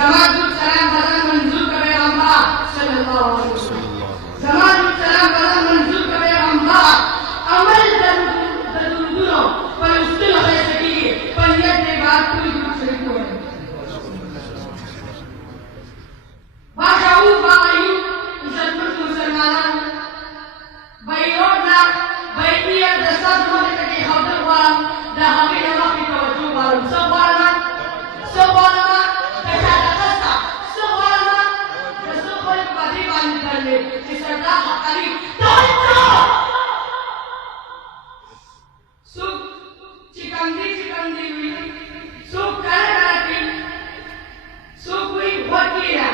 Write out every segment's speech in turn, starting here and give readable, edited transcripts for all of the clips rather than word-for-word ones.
زمان السلام بدن منظور کا پیغمبر صلی اللہ علیہ وسلم زمان السلام بدن منظور کا پیغمبر عمل درودونو پر استل خیسے کی پنیت نے بات پوری درود شریف کو ہے باشاہو باقیو عزت مرد مسلمانان بایروڑنا بایدیت دستاد مدد کی خودر وارم دا حقی نمک کی توجہ وارم سب وارم سردار حقانی سوک چکندی ہوئی سوک کرتی سوک ہوئی ہوتی ہے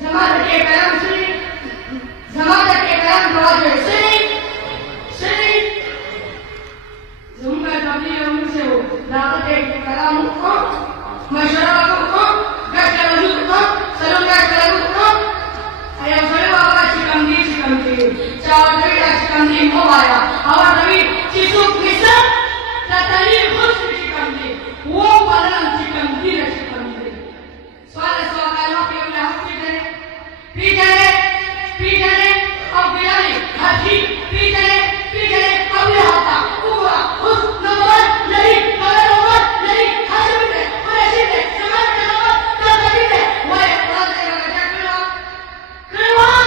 زمان کے پیام سنی زمان کے پیام دعاجے سنی زمان کا تبلیغ ان سے ہو دعوت کے کلام کو مشورہ کو گشت وجود کو سلام کا کلام کو اے چکندی چاول دوی چکندی مو آیا اور دوی چیزوک نسب تتلی خود چکندی وہ بدن چکندی نہ چکندی سوال کلمہ کی اپنے حق پی جانے اب بیانی حجی پی جانے اپنے حقا پورا خود نمبر نہیں کلر نمبر نہیں حشمت ہے قریشی ہے زمان کا نمبر کذبی ہے وہ اقرار دے گا کیا کروا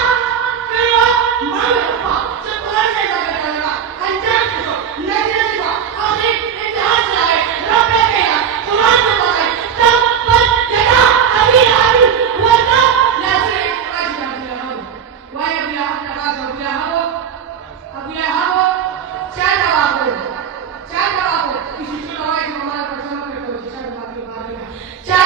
چار